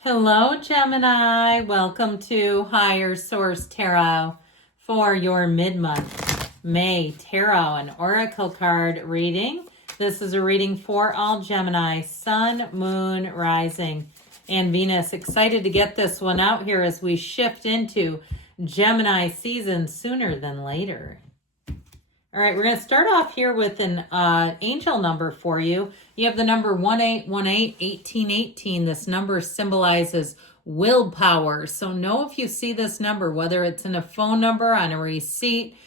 Hello, Gemini. Welcome to Higher Source Tarot for your mid-month May Tarot and Oracle card reading. This is a reading for all Gemini, Sun, Moon, Rising, and Venus. Excited to get this one out here as we shift into Gemini season sooner than later. All right, we're going to start off here with an angel number for you. You have the number 1818, 1818. This number symbolizes willpower. So know if you see this number, whether it's in a phone number, on a receipt,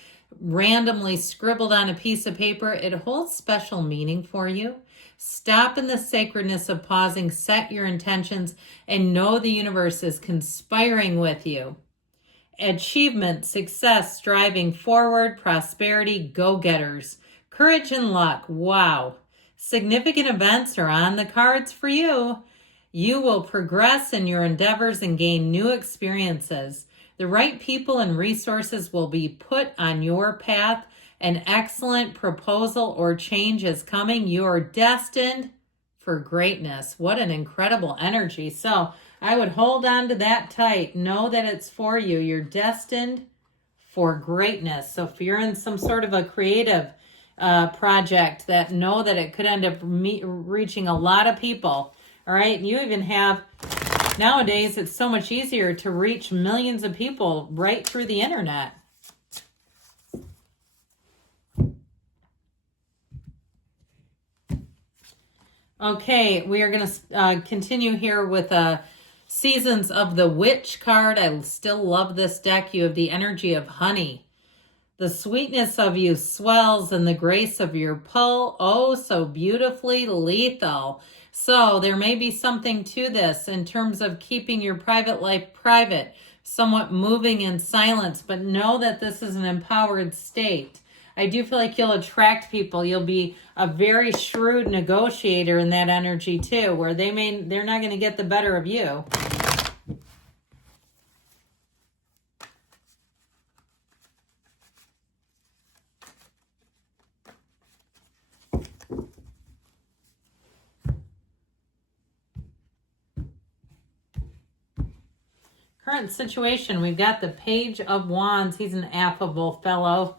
randomly scribbled on a piece of paper, it holds special meaning for you. Stop in the sacredness of pausing, set your intentions, and know the universe is conspiring with you. Achievement, success, striving forward, prosperity, go-getters, courage and luck. Wow. Significant events are on the cards for you. You will progress in your endeavors and gain new experiences. The right people and resources will be put on your path. An excellent proposal or change is coming. You are destined for greatness. What an incredible energy. So I would hold on to that tight. Know that it's for you. You're destined for greatness. So if you're in some sort of a creative project, that know that it could end up reaching a lot of people. All right. And you even have, nowadays, it's so much easier to reach millions of people right through the internet. Okay, we are going to continue here with Seasons of the Witch card. I still love this deck. You have the energy of honey. The sweetness of you swells and the grace of your pull, oh, so beautifully lethal. So there may be something to this in terms of keeping your private life private, somewhat moving in silence, but know that this is an empowered state. I do feel like you'll attract people. You'll be a very shrewd negotiator in that energy too, where they're not going to get the better of you. Current situation, we've got the Page of Wands. He's an affable fellow.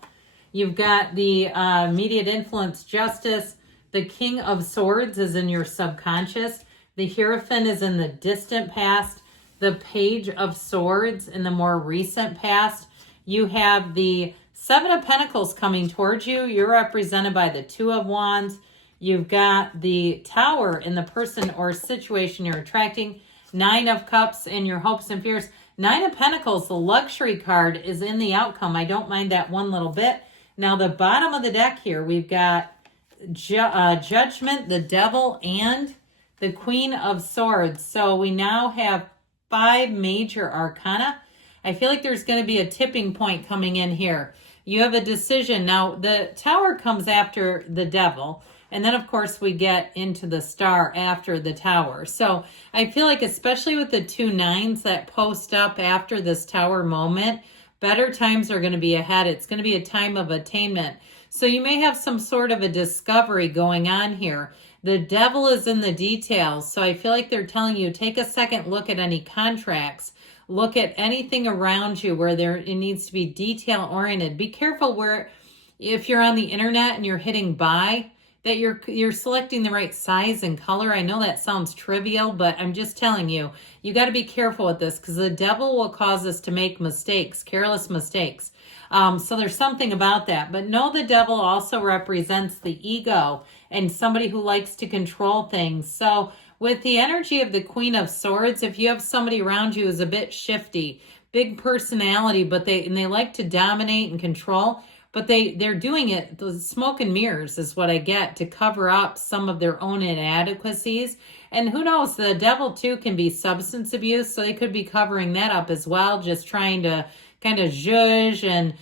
You've got the immediate influence, justice. The King of Swords is in your subconscious. The Hierophant is in the distant past. The Page of Swords in the more recent past. You have the Seven of Pentacles coming towards you. You're represented by the Two of Wands. You've got the Tower in the person or situation you're attracting. Nine of Cups in your hopes and fears. Nine of Pentacles, the luxury card, is in the outcome. I don't mind that one little bit. Now, the bottom of the deck here, we've got Judgment, the Devil, and the Queen of Swords. So we now have 5 major arcana. I feel like there's going to be a tipping point coming in here. You have a decision. Now, the Tower comes after the Devil. And then, of course, we get into the Star after the Tower. So I feel like, especially with the 2 nines that post up after this Tower moment, better times are going to be ahead. It's going to be a time of attainment. So you may have some sort of a discovery going on here. The Devil is in the details. So I feel like they're telling you, take a second look at any contracts. Look at anything around you where it needs to be detail oriented. Be careful where, if you're on the internet and you're hitting buy, that you're selecting the right size and color. I know that sounds trivial, but I'm just telling you, you got to be careful with this because the devil will cause us to make mistakes, careless mistakes. So there's something about that. But know the devil also represents the ego and somebody who likes to control things. So with the energy of the Queen of Swords, if you have somebody around you who's a bit shifty, big personality, but they like to dominate and control, but they're doing it, the smoke and mirrors is what I get, to cover up some of their own inadequacies. And who knows, the devil too can be substance abuse, so they could be covering that up as well, just trying to kind of zhuzh and,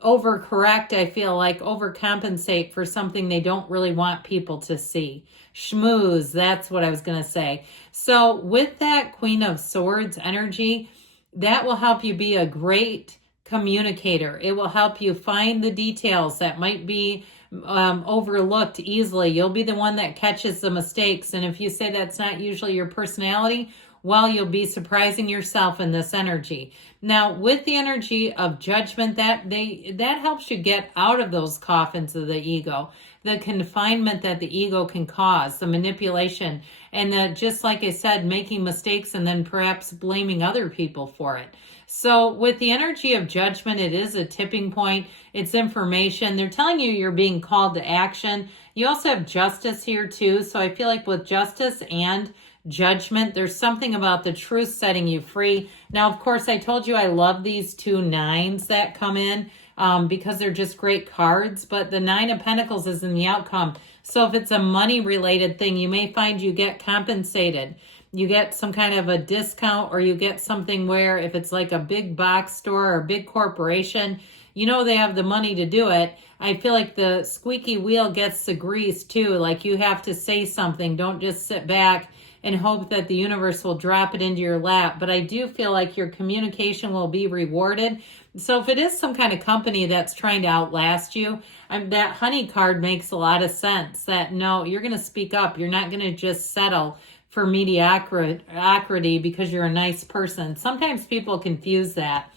overcorrect, I feel like, overcompensate for something they don't really want people to see. Schmooze, that's what I was going to say. So with that Queen of Swords energy, that will help you be a great communicator. It will help you find the details that might be overlooked easily. You'll be the one that catches the mistakes. And if you say that's not usually your personality, well, you'll be surprising yourself in this energy. Now, with the energy of judgment, that helps you get out of those coffins of the ego, the confinement that the ego can cause, the manipulation, and just like I said, making mistakes and then perhaps blaming other people for it. So with the energy of judgment, it is a tipping point. It's information. They're telling you you're being called to action. You also have justice here too. So I feel like with justice and judgment, there's something about the truth setting you free. Now, of course, I told you I love these 2 9s that come in because they're just great cards, but the 9 of Pentacles is in the outcome. So if it's a money related thing, you may find you get compensated. You get some kind of a discount, or you get something where if it's like a big box store or a big corporation, they have the money to do it. I feel like the squeaky wheel gets the grease too. Like you have to say something. Don't just sit back and hope that the universe will drop it into your lap. But I do feel like your communication will be rewarded. So if it is some kind of company that's trying to outlast you, that honey card makes a lot of sense. That no, you're going to speak up. You're not going to just settle for mediocrity because you're a nice person. Sometimes people confuse that.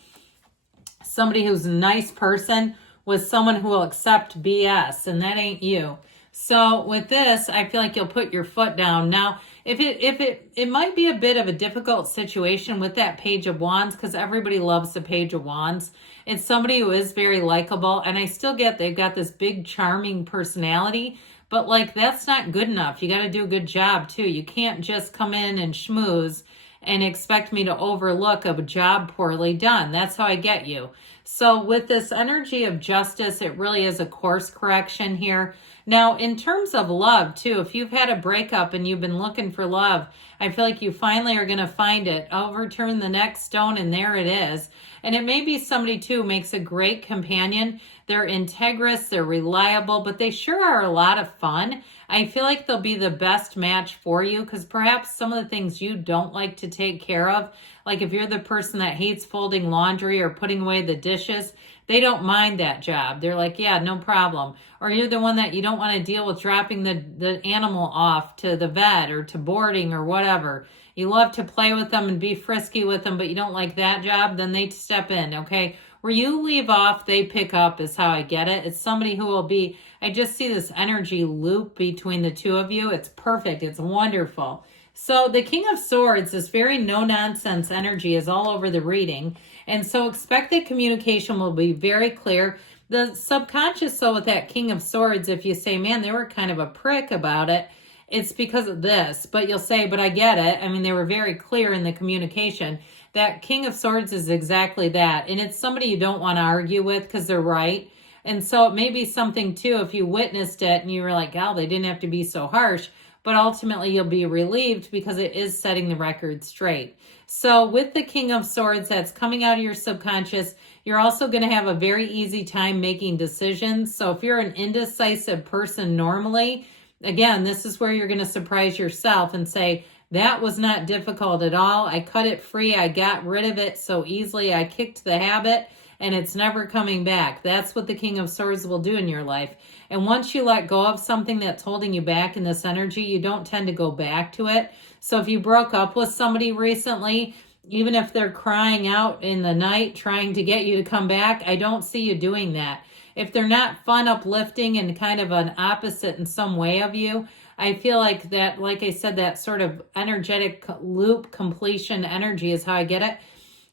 Somebody who's a nice person with someone who will accept BS, and that ain't you. So with this, I feel like you'll put your foot down. Now, if it might be a bit of a difficult situation with that Page of Wands, because everybody loves the Page of Wands. It's somebody who is very likable, and I still get they've got this big charming personality, but like that's not good enough. You got to do a good job too. You can't just come in and schmooze and expect me to overlook a job poorly done. That's how I get you. So with this energy of justice, it really is a course correction here. Now, in terms of love too, if you've had a breakup and you've been looking for love, I feel like you finally are going to find it. Overturn the next stone and there it is. And it may be somebody too who makes a great companion. They're integrous, they're reliable, but they sure are a lot of fun. I feel like they'll be the best match for you because perhaps some of the things you don't like to take care of, like if you're the person that hates folding laundry or putting away the dishes, they don't mind that job. They're like, yeah, no problem. Or you're the one that you don't want to deal with dropping the animal off to the vet or to boarding or whatever. You love to play with them and be frisky with them, but you don't like that job, then they step in, okay? Where you leave off, they pick up is how I get it. It's somebody who will be, I just see this energy loop between the two of you. It's perfect. It's wonderful. So the King of Swords, this very no-nonsense energy is all over the reading. And so expect that communication will be very clear. The subconscious, so with that King of Swords, if you say, man, they were kind of a prick about it, it's because of this. But you'll say, but I get it. I mean, they were very clear in the communication. That King of Swords is exactly that. And it's somebody you don't want to argue with because they're right. And so it may be something too, if you witnessed it and you were like, oh, they didn't have to be so harsh. But ultimately you'll be relieved because it is setting the record straight. So with the King of Swords that's coming out of your subconscious, you're also going to have a very easy time making decisions. So if you're an indecisive person normally, again, this is where you're going to surprise yourself and say, that was not difficult at all. I cut it free. I got rid of it so easily. I kicked the habit and it's never coming back. That's what the King of Swords will do in your life. And once you let go of something that's holding you back in this energy, you don't tend to go back to it. So if you broke up with somebody recently, even if they're crying out in the night trying to get you to come back, I don't see you doing that. If they're not fun, uplifting, and kind of an opposite in some way of you, I feel like that, like I said, that sort of energetic loop completion energy is how I get it.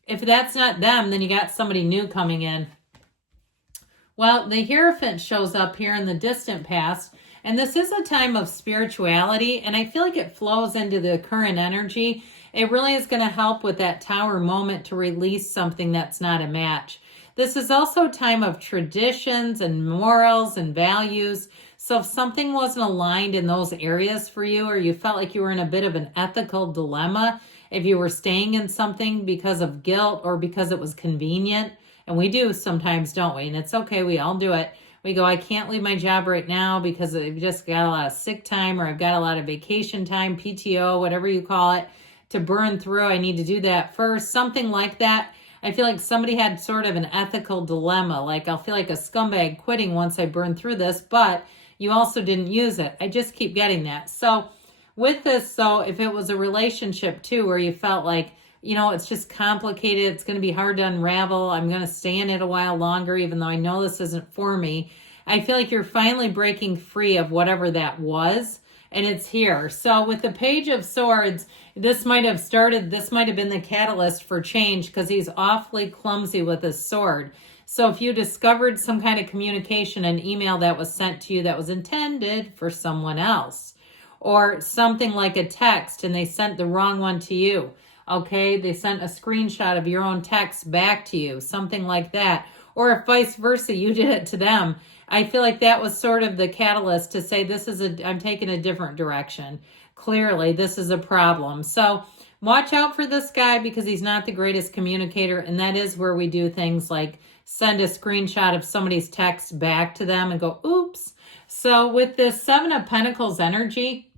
If that's not them, then you got somebody new coming in. Well, the Hierophant shows up here in the distant past, and this is a time of spirituality, and I feel like it flows into the current energy. It really is going to help with that Tower moment to release something that's not a match. This is also a time of traditions and morals and values. So if something wasn't aligned in those areas for you, or you felt like you were in a bit of an ethical dilemma, if you were staying in something because of guilt or because it was convenient, and we do sometimes, don't we? And it's okay, we all do it. We go, I can't leave my job right now because I've just got a lot of sick time, or I've got a lot of vacation time, PTO, whatever you call it, to burn through. I need to do that first. Something like that. I feel like somebody had sort of an ethical dilemma. Like, I'll feel like a scumbag quitting once I burn through this, but you also didn't use it. I just keep getting that. So with this, so if it was a relationship too, where you felt like, it's just complicated, it's going to be hard to unravel, I'm going to stay in it a while longer, even though I know this isn't for me. I feel like you're finally breaking free of whatever that was, and it's here. So with the Page of Swords, this might have been the catalyst for change, because he's awfully clumsy with his sword. So if you discovered some kind of communication, an email that was sent to you that was intended for someone else, or something like a text and they sent the wrong one to you, okay? They sent a screenshot of your own text back to you, something like that. Or if vice versa, you did it to them. I feel like that was sort of the catalyst to say, I'm taking a different direction. Clearly, this is a problem. So watch out for this guy, because he's not the greatest communicator. And that is where we do things like send a screenshot of somebody's text back to them and go, oops. So with this Seven of Pentacles energy,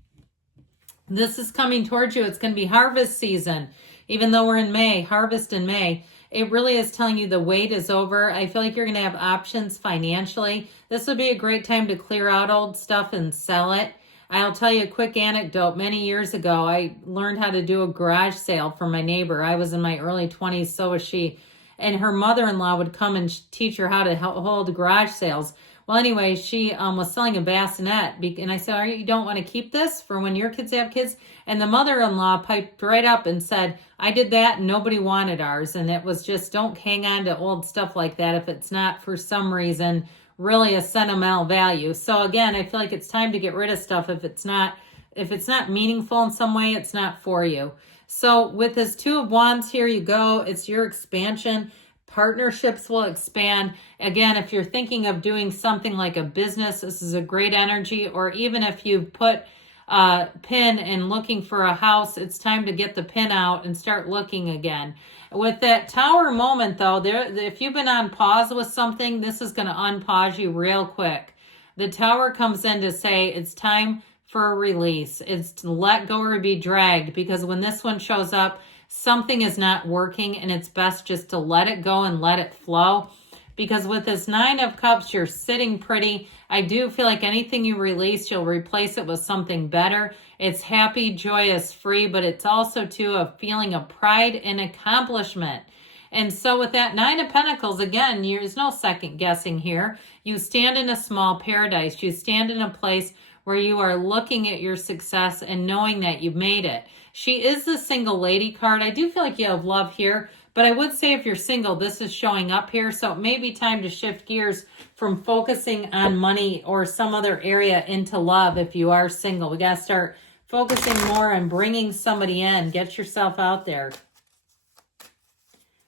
this is coming towards you. It's going to be harvest season. Even though we're in May, harvest in May, it really is telling you the wait is over. I feel like you're going to have options financially. This would be a great time to clear out old stuff and sell it. I'll tell you a quick anecdote. Many years ago, I learned how to do a garage sale for my neighbor. I was in my early 20s, so was she. And her mother-in-law would come and teach her how to hold garage sales. Well, anyway, she was selling a bassinet, and I said, you don't want to keep this for when your kids have kids? And the mother-in-law piped right up and said, I did that and nobody wanted ours. And it was just, don't hang on to old stuff like that if it's not for some reason really a sentimental value. So again, I feel like it's time to get rid of stuff. If it's not meaningful in some way, it's not for you. So with this Two of Wands, here you go. It's your expansion. Partnerships will expand. Again, if you're thinking of doing something like a business, this is a great energy. Or even if you've put a pin and looking for a house, it's time to get the pin out and start looking again. With that Tower moment, though, if you've been on pause with something, this is going to unpause you real quick. The Tower comes in to say it's time for a release. It's to let go or be dragged, because when this one shows up, something is not working, and it's best just to let it go and let it flow. Because with this Nine of Cups, you're sitting pretty. I do feel like anything you release, you'll replace it with something better. It's happy, joyous, free, but it's also too a feeling of pride and accomplishment. And so with that Nine of Pentacles, again, there's no second guessing here. You stand in a small paradise. You stand in a place where you are looking at your success and knowing that you've made it. She is the single lady card. I do feel like you have love here, but I would say if you're single, this is showing up here. So it may be time to shift gears from focusing on money or some other area into love if you are single. We got to start focusing more on bringing somebody in. Get yourself out there.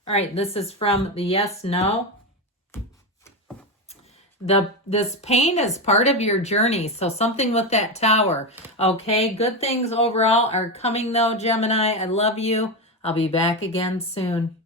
All right, this is from the Yes, No. This pain is part of your journey. So something with that Tower. Okay, good things overall are coming though, Gemini. I love you. I'll be back again soon.